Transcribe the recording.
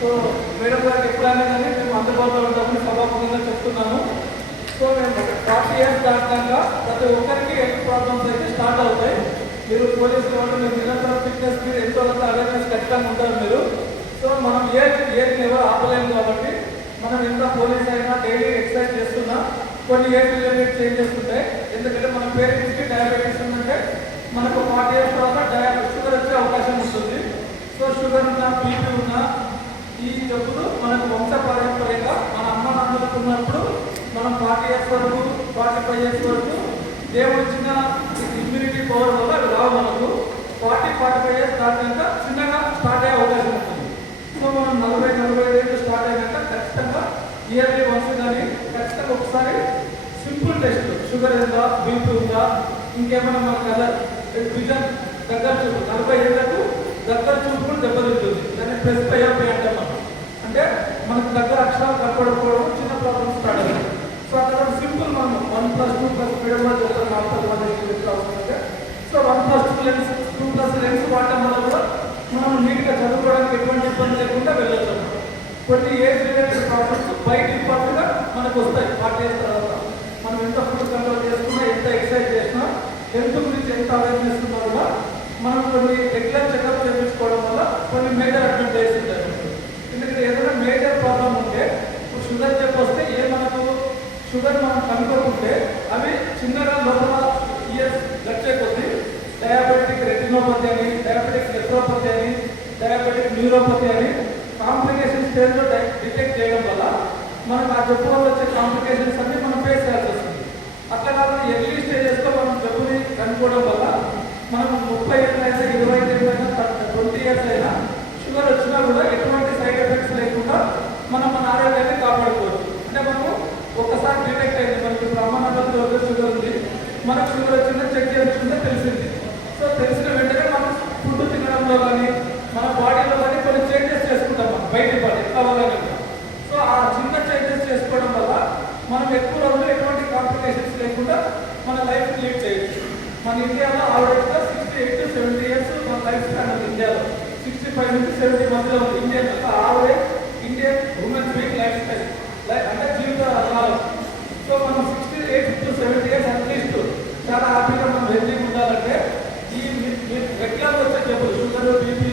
So madam గారికి ఎప్పుడైనా కానీ మేము అందుబాటులో ఉంటామని సభాముఖంగా చెప్తున్నాము. సో మేము 40 ఇయర్స్ దాటాక ప్రతి ఒక్కరికి హెల్త్ ప్రాబ్లమ్స్ అయితే స్టార్ట్ అవుతాయి. మీరు పోలీసులు వాళ్ళు మీరు నిరంతరం ఫిట్నెస్ మీద ఎంతో అవేర్నెస్ ఖచ్చితంగా ఉంటారు మీరు. సో మనం ఏజ్ని ఎవరు ఆపలేము కాబట్టి మనం ఎంత పోలీస్ అయినా డైలీ ఎక్సర్సైజ్ చేస్తున్నా కొన్ని ఏజ్ రిలేటెడ్ చేంజెస్ ఉంటాయి. ఎందుకంటే మన పేరెంట్స్కి డయాబెటీస్ ఉందంటే మనకు 40 ఇయర్స్ తర్వాత షుగర్ వచ్చే అవకాశం ఉంటుంది. సో షుగర్ ఉన్నా బీపీ ఉన్నా ఈ జబ్బులు మనకు వంశపారంపర్యంగా మన అమ్మ నాన్నలకు ఉన్నప్పుడు మనం 40 ఇయర్స్ వరకు 45 ఇయర్స్ వరకు దేవుడు ఇచ్చిన ఇమ్యూనిటీ పవర్ వల్ల అవి రావు. మనకు 40-45 ఇయర్స్ దాటినాక చిన్నగా స్టార్ట్ అయ్యే అవకాశం ఉంటుంది. సో మనం 40-45 ఏళ్ళు స్టార్ట్ అయినాక ఖచ్చితంగా ఇయర్లీ వన్స్ కానీ ఖచ్చితంగా ఒకసారి సింపుల్ టెస్ట్ షుగర్ ఉందా బీపీ ఉందా ఇంకేమైనా మనకు కదా విజన్ దగ్గర చూపు 40 ఏళ్లకు దగ్గర చూపు కూడా దెబ్బతింటుంది. దాన్ని ప్రెస్బయోపీ అంటాం మనం. అంటే మనకు దగ్గర అక్షరాలు కనపడకపోవడం చిన్న ప్రాబ్లమ్స్ స్టార్ట్ అవుతాయి. సో అక్కడ సింపుల్ మనం 1+2+ మేడం కూడా చెప్తారు 40 మంది అవసరం. సో 1+2 లెన్స్ 2+ లెన్స్ వాడటం వల్ల కూడా మనం నీట్గా చదువుకోవడానికి ఎటువంటి ఇబ్బంది లేకుండా వెళ్ళొచ్చు. కొన్ని ఏజ్ రిలేటెడ్ ప్రాబ్లమ్స్ బయట ఇంపార్టెంట్గా మనకు వస్తాయి 40 ఇయర్స్ తర్వాత. మనం ఎంత ఫుడ్ కంట్రోల్ చేసుకున్నా ఎంత ఎక్సర్సైజ్ చేసినా హెల్త్ గురించి ఎంత అవేర్నెస్ ఉన్నా కూడా మనం కొన్ని రెగ్యులర్ చెకప్ చేయించుకోవడం వల్ల కొన్ని మేజర్ అడ్వాంటేజెస్ ఉంటాయి. ఎందుకంటే ఏదైనా మేజర్ ప్రాబ్లం ఉంటే ఇప్పుడు షుగర్ జబ్బు వస్తే మనకు షుగర్ మనం కనుక్కోకుంటే అవి చిన్నగా లోపల ఇయర్స్ గడిచే కొద్దీ డయాబెటిక్ రెటినోపతి అని డయాబెటిక్ నెఫ్రోపతి అని డయాబెటిక్ న్యూరోపతి అని కాంప్లికేషన్ స్టేజ్లో డిటెక్ట్ చేయడం వల్ల మనకు ఆ జబ్బు వల్ల వచ్చే కాంప్లికేషన్స్ అన్ని మనం ఫేస్ చేయాల్సి వస్తుంది. అట్లా కాకుండా ఎర్లీ స్టేజెస్లో మనం జబ్బుని కనుక్కోవడం వల్ల మనం 30 ఏళ్ళు అయినా 20 ఏళ్ళు అయినా 20 ఇయర్స్ అయినా షుగర్ వచ్చినా కూడా ఎటువంటి సైడ్ ఎఫెక్ట్స్ లేకుండా మనం మన ఆరోగ్యాన్ని కాపాడుకోవచ్చు. అంటే మనము ఒక్కసారి డిటెక్ట్ అయింది మనకి ప్రమాణంలో షుగర్ ఉంది, మనకు షుగర్ వచ్చిందో చెక్ చేసుకుంటే తెలిసింది. సో తెలిసిన వెంటనే మనం ఫుడ్ తినడంలో కానీ మన బాడీలో కానీ కొన్ని చేంజెస్ చేసుకుంటాం మనం బయట బాడీ కావాలని. సో ఆ చిన్న చేంజెస్ చేసుకోవడం వల్ల మనం ఎక్కువ రోజులు ఎటువంటి కాంప్లికేషన్స్ లేకుండా మన లైఫ్ లీడ్ చేయొచ్చు. మన ఇండియాలో ఆల్రెడీగా 68-70 ఇయర్స్ మన లైఫ్ స్పాన్ ఉంది. ఇండియాలో 65 నుంచి 70 మధ్యలో ఉంది. Indian women's being life style అంటే జీవిత కాలం. సో మనం 68-70 ఇయర్స్ అట్లీస్ట్ చాలా హ్యాపీగా మనం హెల్తీగా ఉండాలంటే ఈ రెగ్యులర్ వచ్చే జబ్బులు షుగర్ బీపీ